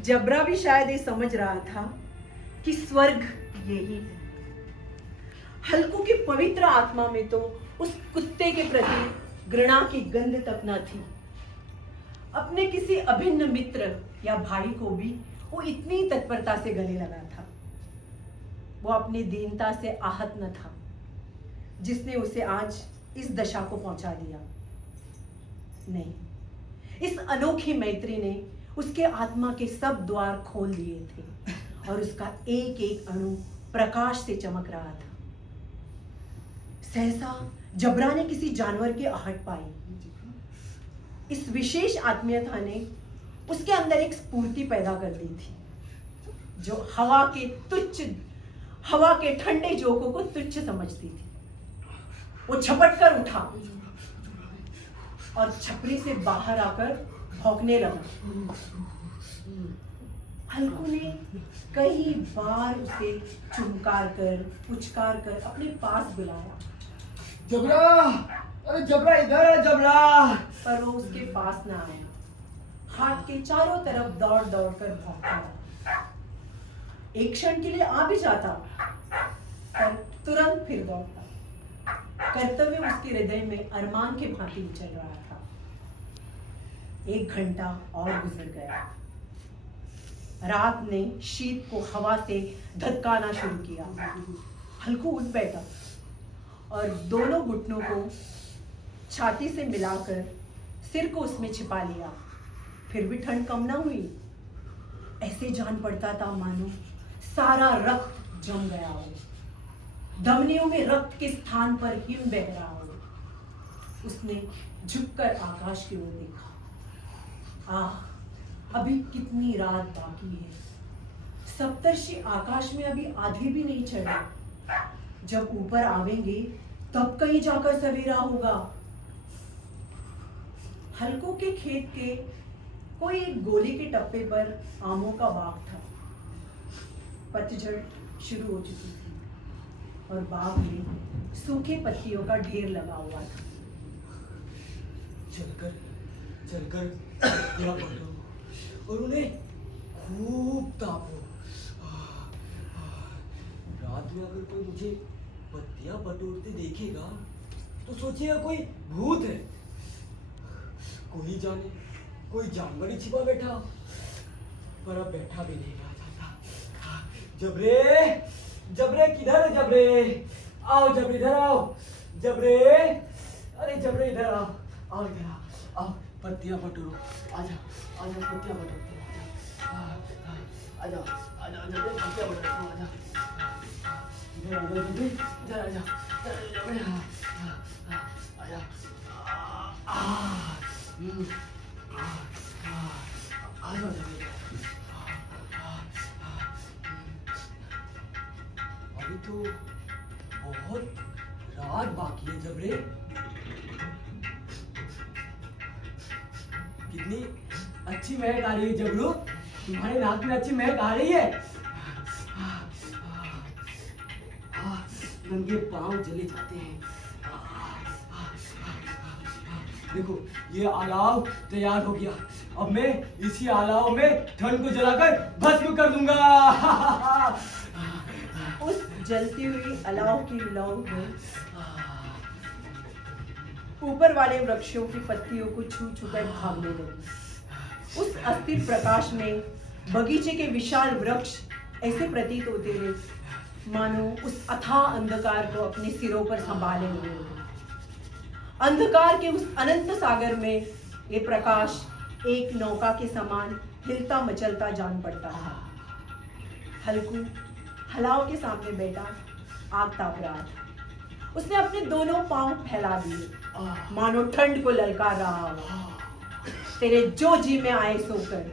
जबरा भी शायद ये समझ रहा था कि स्वर्ग यही है। हल्कू की पवित्र आत्मा में तो उस कुत्ते के प्रति घृणा की गंध तक न थी। अपने किसी अभिन्न मित्र या भाई को भी वो इतनी तत्परता से गले लगा था। वो अपनी दीनता से आहत न था जिसने उसे आज इस दशा को पहुंचा दिया। नहीं, इस अनोखी मैत्री ने उसके आत्मा के सब द्वार खोल दिए थे और उसका एक एक अणु प्रकाश से चमक रहा था। सहसा जबरा ने किसी जानवर की आहट पाई। इस विशेष आत्मीयता ने उसके अंदर एक स्फूर्ति पैदा कर दी थी जो हवा के ठंडे झोंकों को तुच्छ समझती थी। वो झपट कर उठा और छपरी से बाहर आकर भौंकने लगा। हल्कू ने कई बार उसे चुमकार कर पुचकार कर अपने पास बुलाया। जबरा, अरे जबरा इधर है जबरा। पर वो उसके पास ना आया। हाथ के चारों तरफ दौड़ दौड़ कर भौंकता। एक क्षण के लिए आ भी जाता पर तुरंत फिर दौड़ता। कर्तव्य उसके हृदय में अरमान के भांति उछल रहा था। 1 घंटा और गुजर गया। रात ने शीत को हवा से धक्काना शुरू किया। हल्कू उठ बैठा और दोनों घुटनों को छाती से मिलाकर सिर को उसमें छिपा लिया। फिर भी ठंड कम ना हुई। ऐसे जान पड़ता था मानो सारा रक्त जम गया हो, धमनियों में रक्त के स्थान पर हिम बह रहा हो। उसने झुककर आकाश की ओर देखा। अभी कितनी रात बाकी है। सप्तर्षि आकाश में अभी आधे भी नहीं चढ़े। जब ऊपर आवेंगे तब कहीं जाकर सवेरा होगा। हल्को के खेत के कोई एक गोली के टप्पे पर आमों का बाग था। पतझड़ शुरू हो चुकी थी और बाग में सूखे पत्तियों का ढेर लगा हुआ था। चलकर पत्तियां बटो और उन्हें खूब तापो। रात में अगर कोई मुझे पत्तियां बटोरते देखेगा तो सोचेगा कोई भूत है। कोई जाने कोई जानवर ही छिपा बैठा, पर अब बैठा भी नहीं रहा जाता। जबरे, जबरे किधर है जबरे? आओ जबरे, इधर आओ जबरे। अरे जबरे इधर आओ, आओ इधर आओ, आओ पत्तियां बटोरो। आजा आजा पत्तियां बटोरते हैं। आजा आजा आजा पत्तियां बटोरते हैं। आजा इधर आजा जबरे, इधर आजा, जबरे आजा। अभी तो बहुत रात बाकी है जबरे। कितनी अच्छी महक आ रही है जबरू, तुम्हारे नाक में अच्छी महक आ रही है। नंगे पांव चले जाते हैं। देखो ये अलाव तैयार हो गया। अब मैं इसी अलाव में ठंड को जलाकर भस्म कर दूंगा। उस जलती हुई अलाव की लौ में ऊपर वाले वृक्षों की पत्तियों को छू छूकर भागने लगी। उस अस्थिर प्रकाश में बगीचे के विशाल वृक्ष ऐसे प्रतीत होते थे मानो उस अथाह अंधकार को अपने सिरों पर संभाले हुए होते। अंधकार के उस अनंत सागर में ये प्रकाश एक नौका के समान हिलता मचलता जान पड़ता था। हल्कू हलाव के सामने बैठा आग ताप रहा था। उसने अपने दोनों पांव फैला दिए मानो ठंड को ललकार रहा हो। तेरे जो जी में आए सो कर।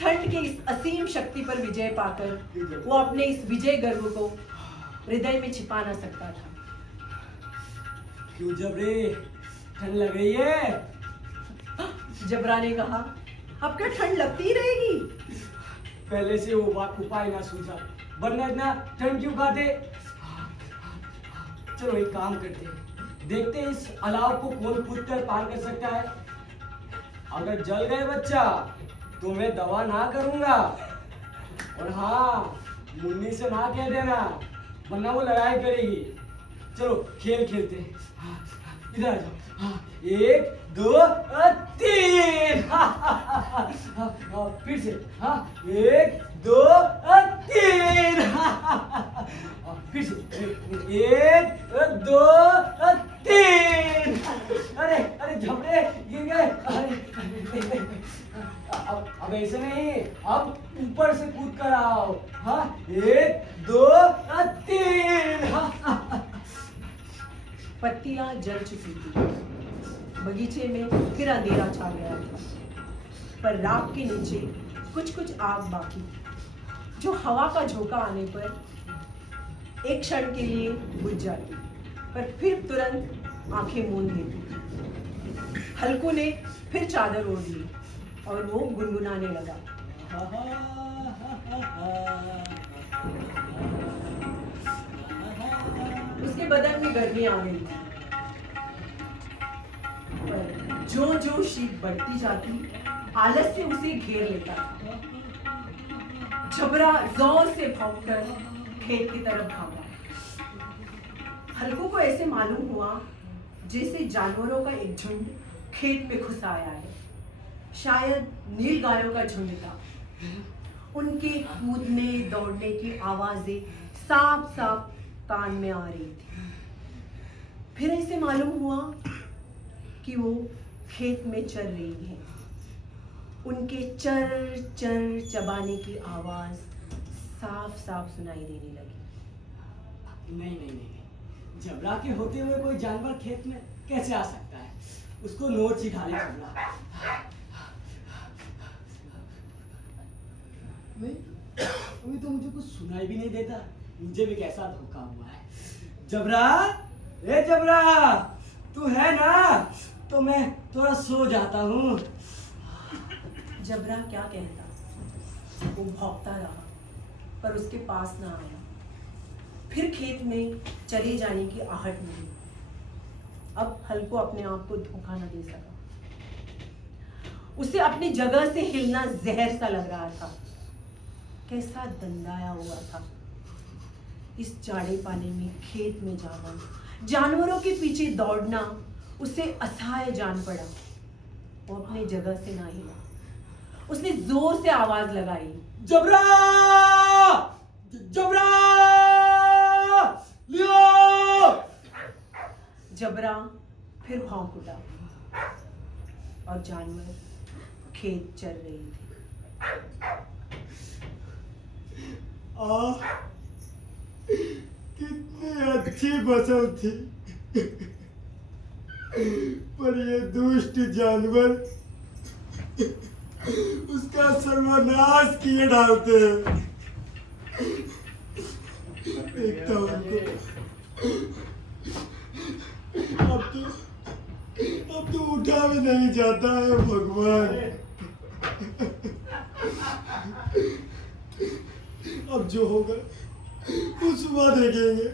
ठंड की इस असीम शक्ति पर विजय पाकर वो अपने इस विजय गर्व को हृदय में छिपा ना सकता था। क्यों जबरे, ठंड लग रही है? जबरा ने कहा, अब क्या ठंड लगती ही रहेगी? पहले से वो उपाय ना सूझा, वरना इतना ठंड क्यों खाते? चलो एक काम करते हैं, देखते हैं इस अलाव को कौन कूद कर पार कर सकता है। अगर जल गए बच्चा तुम्हें दवा ना करूंगा। और हाँ, मुन्नी से ना कह देना, वरना वो लड़ाई करेगी। चलो खेल खेलते हैं। हाँ, इधर आ जाओ। हाँ, 1 2 3। फिर से। हाँ, 1 2 3। फिर से। 1 2 3। अरे अरे झपड़े गिर गए। अरे अब ऐसे नहीं, अब ऊपर से कूद कर आओ। हाँ, 1 2 3। पत्तियां जल चुकी थी। बगीचे में फिर अंधेरा छा गया था, पर राख के नीचे कुछ कुछ आग बाकी थी, जो हवा का झोंका आने पर एक क्षण के लिए बुझ जाती, पर फिर तुरंत आंखें मूंद लेती। हल्कू ने फिर चादर ओढ़ ली और वो गुनगुनाने लगा। उसके बदन में गर्मी आ गई थी, पर जो जो शीत बढ़ती जाती, आलस से उसे घेर लेता था। जबरा जोर से भौंककर खेत की तरफ भागा। हल्कू को ऐसे मालूम हुआ जैसे जानवरों का एक झुंड खेत में घुस आया है। शायद नीलगायों का झुंड था। उनके कूदने दौड़ने की आवाजें साफ साफ कान में आ रही थी। फिर ऐसे मालूम हुआ कि वो खेत में चर रही है। उनके चर चर चबाने की आवाज साफ साफ सुनाई देने लगी। नहीं नहीं नहीं, जबरा के होते हुए कोई जानवर खेत में कैसे आ सकता है? उसको नोच सिखा ले जबरा। नहीं, अभी तो मुझे कुछ सुनाई भी नहीं देता। मुझे भी कैसा धोखा हुआ है। जबरा, ए जबरा, तू है ना? तो मैं थोड़ा सो जाता हूँ। जबरा क्या कहता? वो भौंकता रहा, पर उसके पास ना आया। फिर खेत में चले जाने की आहट मिली। अब हल्को अपने आप को धोखा न दे सका। उसे अपनी जगह से हिलना जहर सा लग रहा था। कैसा दंडाया हुआ था। इस जाड़े पानी में खेत में जाना, जानवरों के पीछे दौड़ना उसे असहाय जान पड़ा। वो अपनी जगह से ना हिला। उसने जोर से आवाज लगाई, जबरा! जबरा! लियो! जबरा फिर भौंक उठा और जानवर खेत चल रही थी। कितनी अच्छी फसल थी, पर ये दुष्ट जानवर उसका सर्वनाश किए डालते हैं। देखता हूं उनको। अब तो उठा भी नहीं जाता है भगवान। अब जो होगा वो सुबह देखेंगे।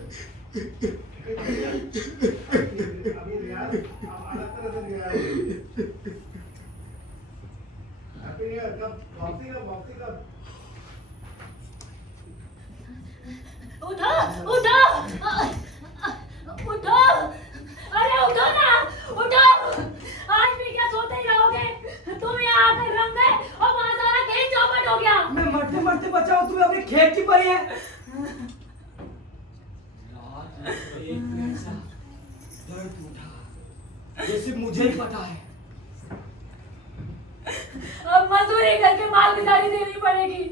उठो उठो उठो, अरे उठो ना, उठो। आज भी क्या सोते ही रहोगे? तुम यहाँ आकर रंग गए और वहाँ सारा खेत चौपट हो गया। मैं मरते मरते बचाऊं, तुम्हें अपने खेत की परी है। रात में एक ऐसा दर्द उठा जैसे मुझे ही पता है। अब मजदूरी करके माल गुजारी देनी पड़ेगी।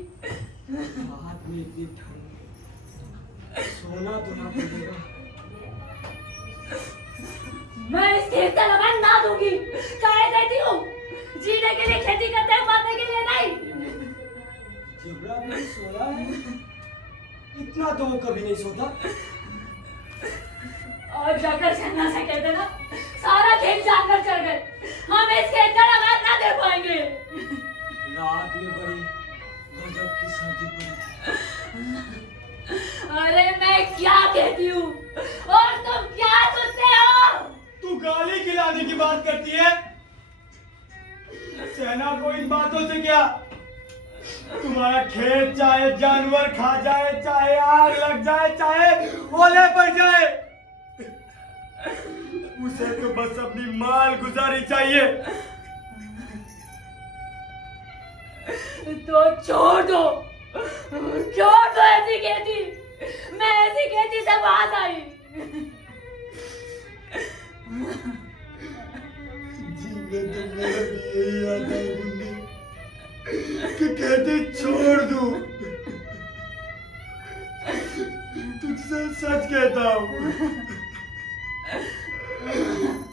रात में इतनी ठंड, सोना तो ना पड़ेगा। मैं इस खेत का लगान ना दूंगी। कहे देती हूँ, जीने के लिए खेती करते हैं, मरने के लिए नहीं। जबरा भी सोया है, इतना तो वो कभी नहीं सोता। और जाकर छन्ना से कहते ना, सारा खेत जानकर चढ़ गए, हम इस खेत का लगान ना दे पाएंगे। रात में बड़ी गजब की सर्दी पड़ी थी। अरे मैं क्या कहती हूँ और तुम क्या सुनते हो? तू गाली खिलाने की बात करती है? सेना को इन बातों से क्या? तुम्हारा खेत चाहे जानवर खा जाए, चाहे आग लग जाए, चाहे ओले पड़ जाए, उसे तो बस अपनी माल गुजारी चाहिए। तो छोड़ दो ऐसी खेती। मैं ऐसी खेती से बाहर आई। जीवन तो मेरा भी यही आता है मुन्नी, कि खेती छोड़ दूं। तुझसे सच कहता हूँ,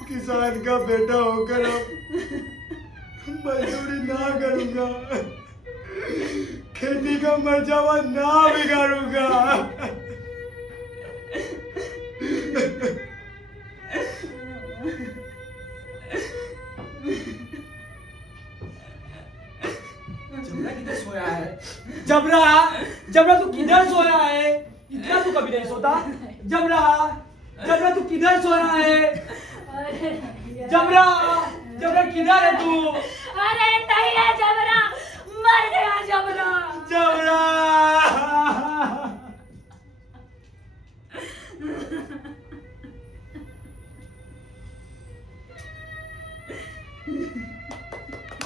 किसान का बेटा होकर अब मजदूरी ना करूंगा, खेती का मर्जावा ना बिगाड़ूंगा। जबरा किधर सोया है? जबरा तू किधर सोया है? इतना तू कभी नहीं सोता। जबरा तू किधर सोया है? जबरा किधर है तू? अरे नहीं है जबरा, मर गया जबरा। जबरा